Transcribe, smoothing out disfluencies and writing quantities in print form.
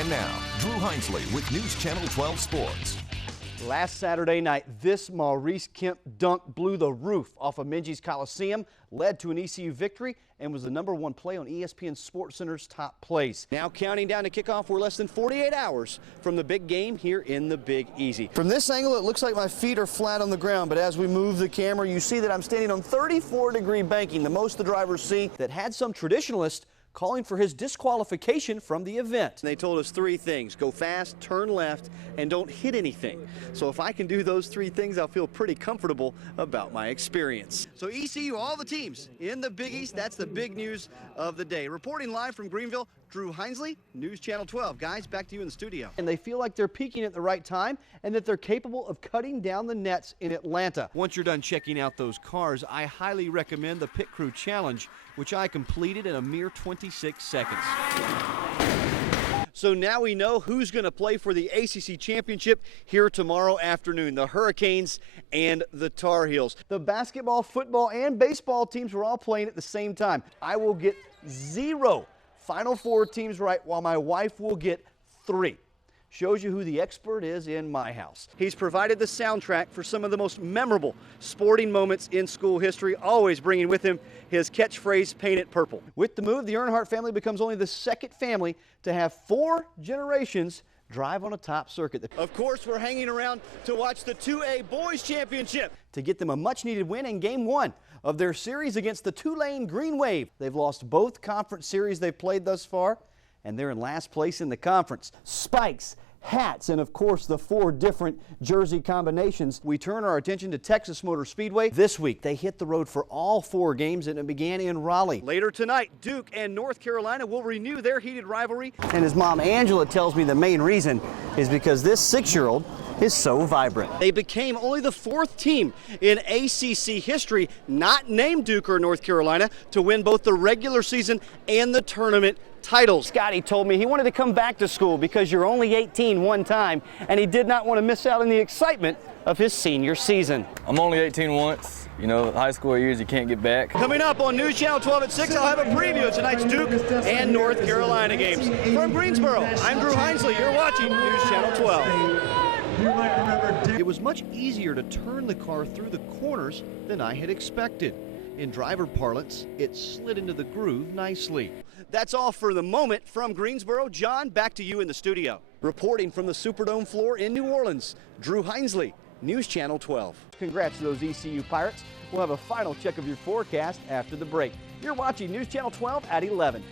And now, Drew Hinesley with News Channel 12 Sports. Last Saturday night, this Maurice Kemp dunk blew the roof off of Minges Coliseum, led to an ECU victory, and was the #1 play on ESPN SportsCenter's top plays. Now counting down to kickoff, we're less than 48 hours from the big game here in the Big Easy. From this angle, it looks like my feet are flat on the ground, but as we move the camera, you see that I'm standing on 34-degree banking, the most the drivers see, that had some traditionalists calling for his disqualification from the event. They told us 3 things: go fast, turn left, and don't hit anything. So if I can do those 3 things, I'll feel pretty comfortable about my experience. So ECU, all the teams in the Big East, that's the big news of the day. Reporting live from Greenville, Drew Hinesley, News Channel 12. Guys, back to you in the studio. And they feel like they're peaking at the right time and that they're capable of cutting down the nets in Atlanta. Once you're done checking out those cars, I highly recommend the Pit Crew Challenge, which I completed in a mere 26 seconds. So now we know who's going to play for the ACC Championship here tomorrow afternoon, the Hurricanes and the Tar Heels. The basketball, football, and baseball teams were all playing at the same time. I will get 0 Final Four teams right, while my wife will get 3. Shows you who the expert is in my house. He's provided the soundtrack for some of the most memorable sporting moments in school history, always bringing with him his catchphrase, "Paint it purple." With the move, the Earnhardt family becomes only the 2nd family to have 4 generations drive on a top circuit. Of course, we're hanging around to watch the 2A Boys Championship to get them a much-needed win in Game 1 of their series against the Tulane Green Wave. They've lost both conference series they've played thus far, and they're in last place in the conference. Spikes, hats, and of course the 4 different jersey combinations. We turn our attention to Texas Motor Speedway. This week they hit the road for all 4 games, and it began in Raleigh. Later tonight, Duke and North Carolina will renew their heated rivalry. And his mom Angela tells me the main reason is because this 6-year-old is so vibrant. They became only the 4th team in ACC history not named Duke or North Carolina to win both the regular season and the tournament titles. Scotty told me he wanted to come back to school because you're only 18 one time, and he did not want to miss out on the excitement of his senior season. I'm only 18 once. You know, high school years you can't get back. Coming up on News Channel 12 at 6, I'll have a preview of tonight's Duke and North Carolina games. From Greensboro, I'm Drew Hinesley. You're watching News Channel 12. It was much easier to turn the car through the corners than I had expected. In driver parlance, it slid into the groove nicely. That's all for the moment from Greensboro. John, back to you in the studio. Reporting from the Superdome floor in New Orleans, Drew Hinesley, News Channel 12. Congrats to those ECU Pirates. We'll have a final check of your forecast after the break. You're watching News Channel 12 at 11.